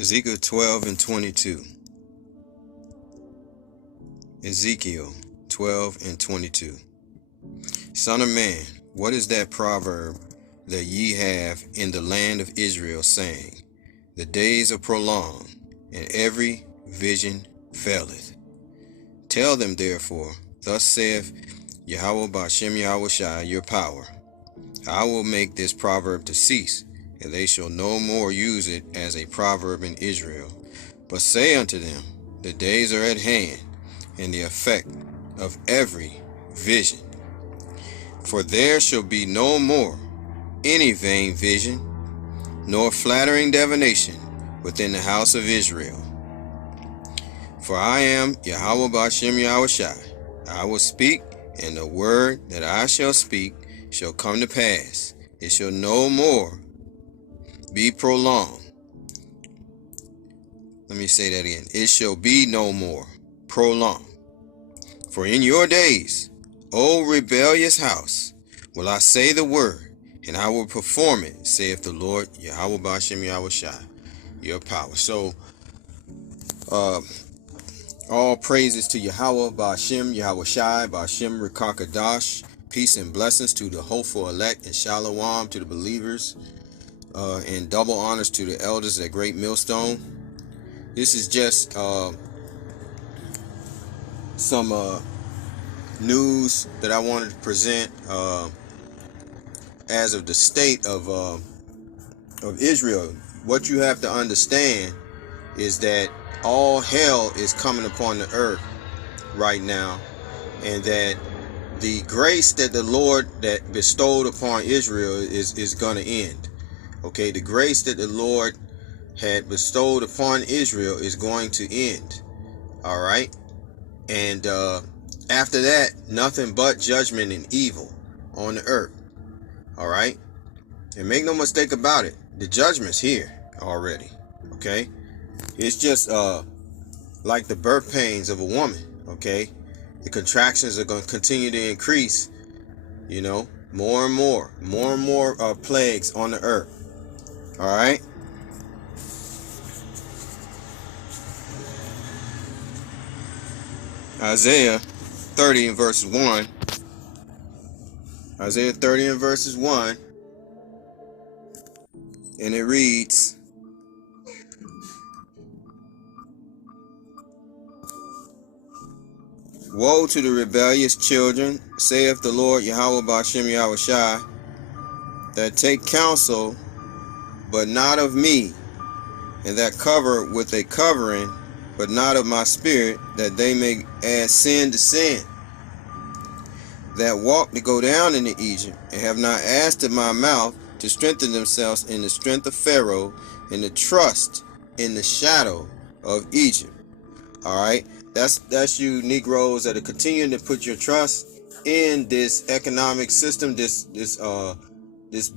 Ezekiel 12 and 22. Ezekiel 12 and 22. Son of man, what is that proverb that ye have in the land of Israel, saying, the days are prolonged, and every vision faileth? Tell them therefore, thus saith Yahweh Ba'ashem Yahushai, your power, I will make this proverb to cease, and they shall no more use it as a proverb in Israel. But say unto them, the days are at hand, and the effect of every vision. For there shall be no more any vain vision, nor flattering divination within the house of Israel. For I am Yahweh Ba'ashem Yahushai. I will speak, and the word that I shall speak shall come to pass. It shall no more be prolonged. Let me say that again. It shall be no more prolonged. For in your days, O rebellious house, will I say the word, and I will perform it, saith the Lord, Yahweh Ba'ashem Yahushai, your power. So, all praises to Yahweh Ba'ashem Yahushai, Ba'ashem Rekakadash. Peace and blessings to the hopeful elect, and shalom to the believers, and double honors to the elders at Great Millstone. This is just some news that I wanted to present as of the state of Israel. What you have to understand is that all hell is coming upon the earth right now, and that the grace that the Lord that bestowed upon Israel is going to end. Okay, the grace that the Lord had bestowed upon Israel is going to end. All right, and after that, nothing but judgment and evil on the earth. All right, and make no mistake about it, the judgment's here already. Okay, it's just like the birth pains of a woman. Okay, the contractions are going to continue to increase. You know, more and more plagues on the earth. All right. Isaiah 30 and verses 1. Isaiah 30 and verses 1. And it reads, woe to the rebellious children, saith the Lord Yahweh Ba'ashem Yahushai, that take counsel, but not of me, and that cover with a covering, but not of my spirit, that they may add sin to sin, that walk to go down into Egypt, and have not asked of my mouth to strengthen themselves in the strength of Pharaoh, and to trust in the shadow of Egypt. All right, that's you Negroes that are continuing to put your trust in this economic system, this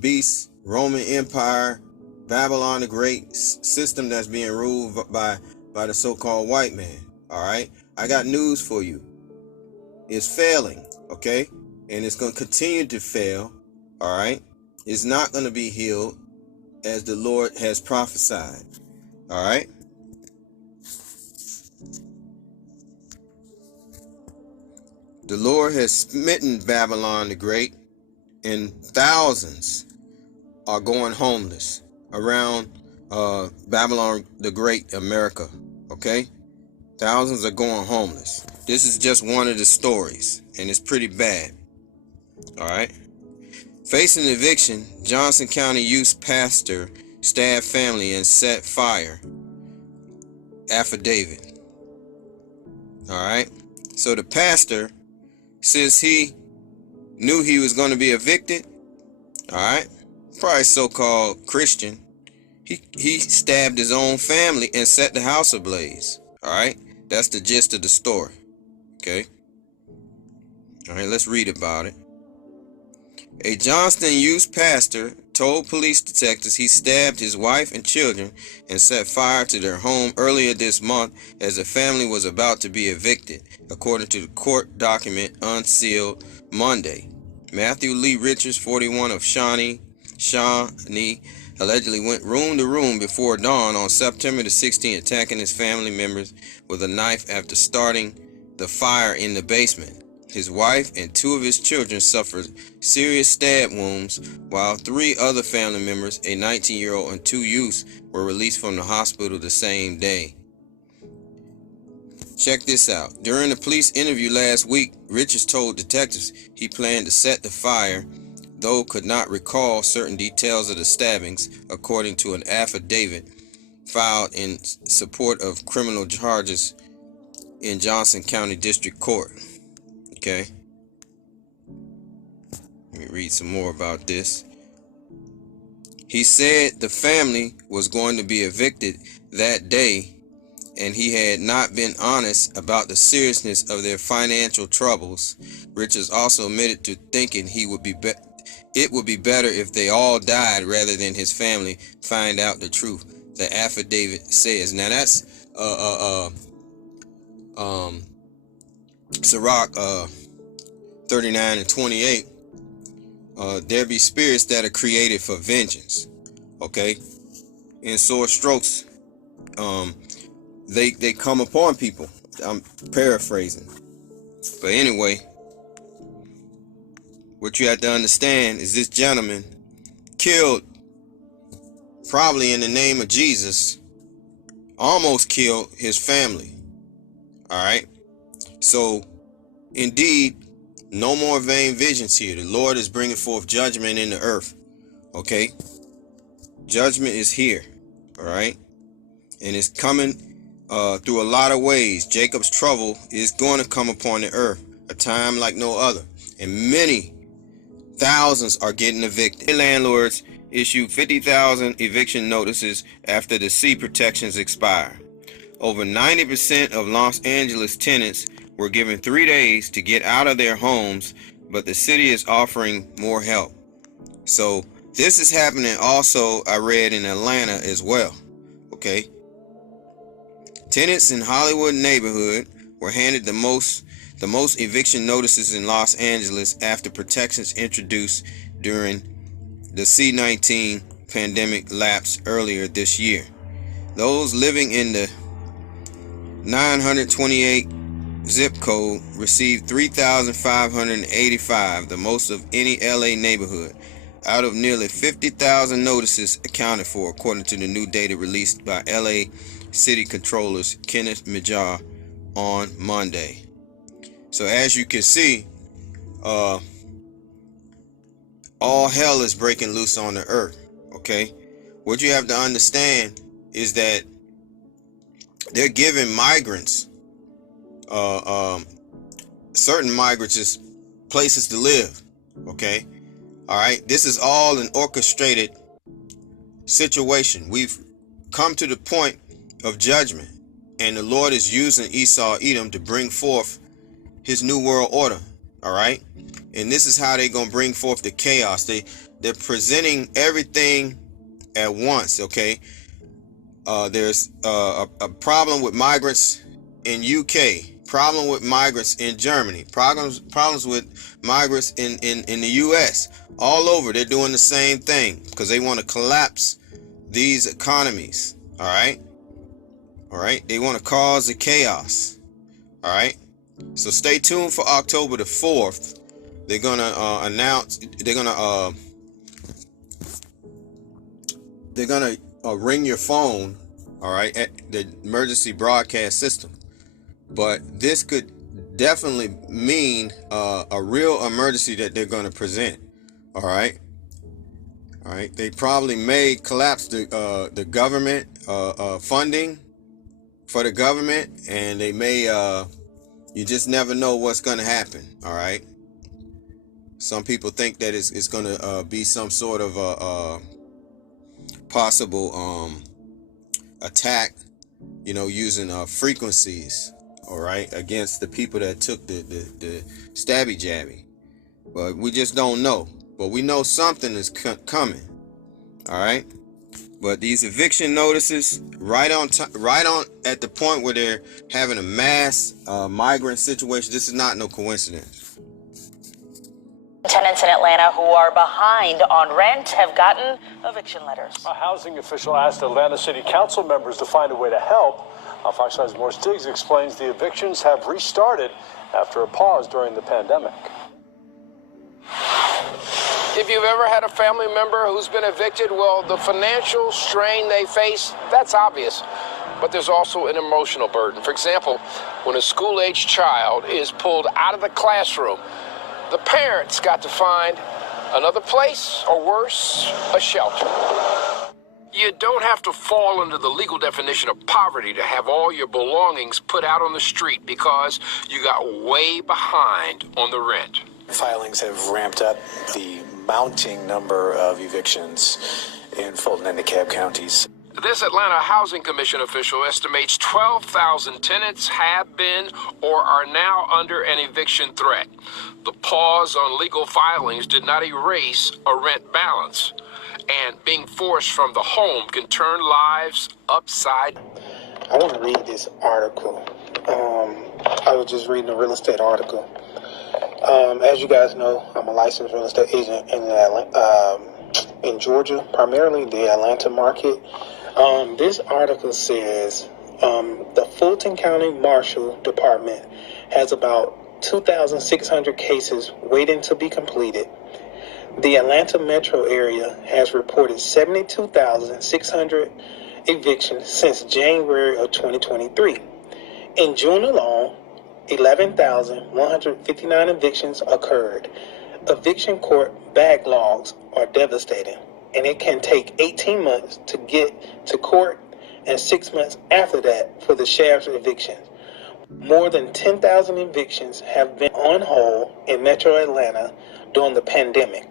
beast, Roman Empire, Babylon the Great system that's being ruled by the so-called white man. All right, I got news for you. It's failing, okay, and it's going to continue to fail. All right, it's not going to be healed as the Lord has prophesied. All right. The Lord has smitten Babylon the Great, and thousands are going homeless around Babylon the Great, America. Okay? Thousands are going homeless. This is just one of the stories, and it's pretty bad. All right? Facing eviction, Johnson County youth pastor stabbed family and set fire. Affidavit. All right? So the pastor, since he knew he was going to be evicted, all right, probably so-called Christian, he stabbed his own family and set the house ablaze. All right, that's the gist of the story. Okay. All right, let's read about it. A Johnston youth pastor told police detectives he stabbed his wife and children and set fire to their home earlier this month as the family was about to be evicted, according to the court document unsealed Monday. Matthew Lee Richards, 41 of Shawnee, allegedly went room to room before dawn on September the 16th, attacking his family members with a knife after starting the fire in the basement. His wife and 2 of his children suffered serious stab wounds, while 3 other family members, a 19-year-old and 2 youths, were released from the hospital the same day. Check this out. During a police interview last week, Richards told detectives he planned to set the fire, though could not recall certain details of the stabbings, according to an affidavit filed in support of criminal charges in Johnson County District Court. Okay. Let me read some more about this. He said the family was going to be evicted that day, and he had not been honest about the seriousness of their financial troubles. Richards also admitted to thinking it would be better if they all died rather than his family find out the truth, the affidavit says. Now that's Sirach 39 and 28. There be spirits that are created for vengeance. Okay? In sore strokes, they come upon people. I'm paraphrasing. But anyway, what you have to understand is this gentleman killed, probably in the name of Jesus, almost killed his family. Alright? So, indeed, no more vain visions here. The Lord is bringing forth judgment in the earth. Okay? Judgment is here. Alright? And it's coming through a lot of ways. Jacob's trouble is going to come upon the earth, a time like no other. And many thousands are getting evicted. Landlords issued 50,000 eviction notices after the C protections expire. Over 90% of Los Angeles tenants were given 3 days to get out of their homes, but the city is offering more help. So this is happening also, I read, in Atlanta as well. Okay? Tenants in Hollywood neighborhood were handed the most eviction notices in Los Angeles after protections introduced during the C-19 pandemic lapsed earlier this year. Those living in the 928 zip code received 3,585, the most of any LA neighborhood, out of nearly 50,000 notices accounted for, according to the new data released by LA City Controllers Kenneth Mijar on Monday. So as you can see, all hell is breaking loose on the earth. Okay, what you have to understand is that they're giving migrants, certain migrants, just places to live. Okay, all right. This is all an orchestrated situation. We've come to the point of judgment, and the Lord is using Esau, Edom, to bring forth his new world order. All right, and this is how they're gonna bring forth the chaos. They're presenting everything at once. Okay, there's a problem with migrants in UK, problem with migrants in Germany, problems with migrants in the US. All over, they're doing the same thing because they want to collapse these economies. All right. They want to cause the chaos. All right. So stay tuned for October the 4th. They're gonna announce. They're gonna ring your phone. All right, at the emergency broadcast system. But this could definitely mean a real emergency that they're gonna present. All right. They probably may collapse the government funding for the government, and they may. You just never know what's going to happen. All right. Some people think that it's going to be some sort of possible attack, using frequencies. All right, against the people that took the stabby jabby. But we just don't know. But we know something is coming. All right. But these eviction notices, right on at the point where they're having a mass migrant situation, this is not no coincidence. Tenants in Atlanta who are behind on rent have gotten eviction letters. A housing official asked Atlanta City Council members to find a way to help. Fox 5's Morris Diggs explains the evictions have restarted after a pause during the pandemic. If you've ever had a family member who's been evicted, well, the financial strain they face, that's obvious. But there's also an emotional burden. For example, when a school-aged child is pulled out of the classroom, the parents got to find another place, or worse, a shelter. You don't have to fall under the legal definition of poverty to have all your belongings put out on the street because you got way behind on the rent. Filings have ramped up the mounting number of evictions in Fulton and DeKalb counties. This Atlanta Housing Commission official estimates 12,000 tenants have been or are now under an eviction threat. The pause on legal filings did not erase a rent balance, and being forced from the home can turn lives upside. I want to read this article. I was just reading a real estate article. As you guys know, I'm a licensed real estate agent in Georgia, primarily the Atlanta market. This article says the Fulton County Marshal Department has about 2,600 cases waiting to be completed. The Atlanta metro area has reported 72,600 evictions since January of 2023. In June alone, 11,159 evictions occurred. Eviction court backlogs are devastating, and it can take 18 months to get to court and 6 months after that for the sheriff's evictions. More than 10,000 evictions have been on hold in Metro Atlanta during the pandemic.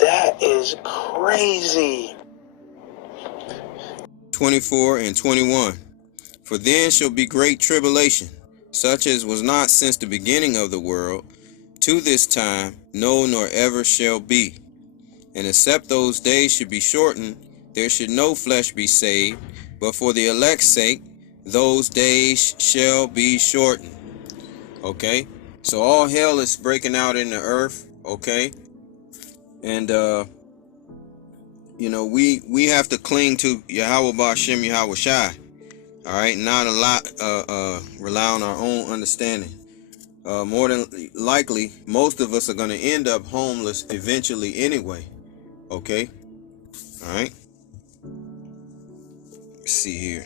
That is crazy. 24 and 21. For then shall be great tribulation, such as was not since the beginning of the world, to this time, no, nor ever shall be. And except those days should be shortened, there should no flesh be saved, but for the elect's sake, those days shall be shortened. Okay, so all hell is breaking out in the earth. Okay, and we have to cling to Yahweh Ba'Shem Yahweh Shai. All right, not a lot rely on our own understanding. More than likely, most of us are going to end up homeless eventually anyway. Okay, all right. Let's see here.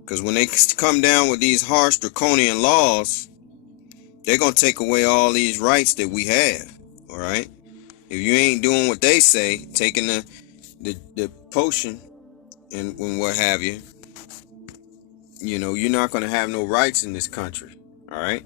Because when they come down with these harsh draconian laws, they're going to take away all these rights that we have. All right. If you ain't doing what they say, taking the potion and what have you, you're not going to have no rights in this country. All right.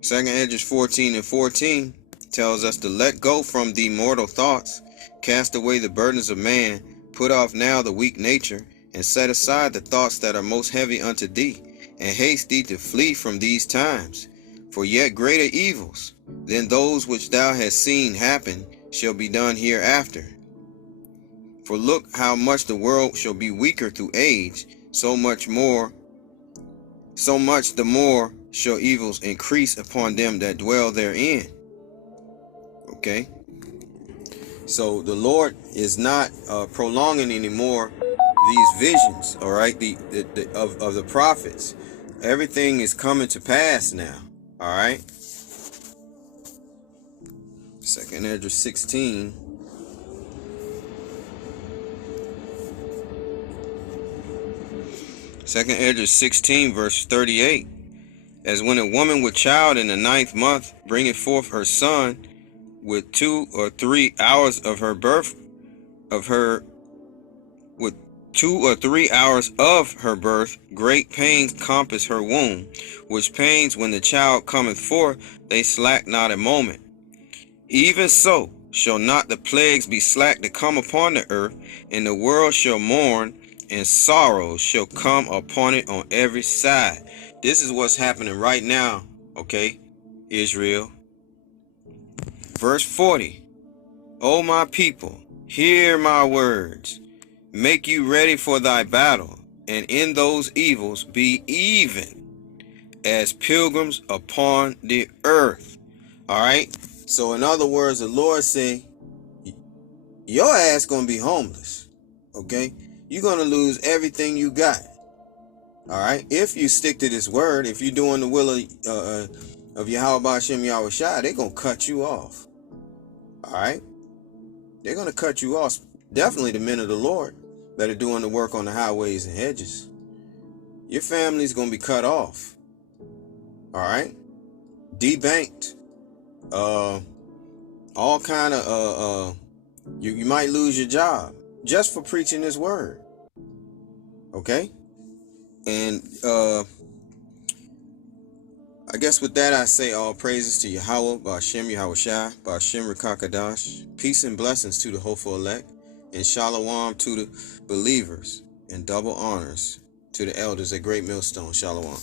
2nd Esdras 14 and 14 tells us to let go from the mortal thoughts, cast away the burdens of man, put off now the weak nature, and set aside the thoughts that are most heavy unto thee, and haste thee to flee from these times. For yet greater evils than those which thou hast seen happen shall be done hereafter. For look how much the world shall be weaker through age, so much the more shall evils increase upon them that dwell therein. Okay, so the Lord is not prolonging anymore these visions. All right, of the prophets. Everything is coming to pass now. All right. 2nd Esdras 16. Second Esdras 16 verse 38. As when a woman with child in the 9th month bringeth forth her son, with 2 or 3 hours of her birth, with 2 or 3 hours of her birth, great pains compass her womb, which pains when the child cometh forth, they slack not a moment. Even so shall not the plagues be slack to come upon the earth, and the world shall mourn, and sorrow shall come upon it on every side. This is what's happening right now, okay, Israel. Verse 40. O my people, hear my words. Make you ready for thy battle, and in those evils be even. as pilgrims upon the earth. All right. So in other words, the Lord say, your ass gonna be homeless. Okay. You're gonna lose everything you got. All right. If you stick to this word, if you're doing the will of Yahweh Hashem Yahweh Shai, they're gonna cut you off. All right. They're gonna cut you off. Definitely the men of the Lord that are doing the work on the highways and hedges. Your family's gonna be cut off. All right. Debanked. All kind of you might lose your job just for preaching this word. Okay. And I guess with that I say all praises to Yahweh Ba'Shem Yahweh Shai Ba'Shem Rakakadash. Peace and blessings to the hopeful elect, and shalom to the believers, and double honors to the elders at Great Millstone. Shalom.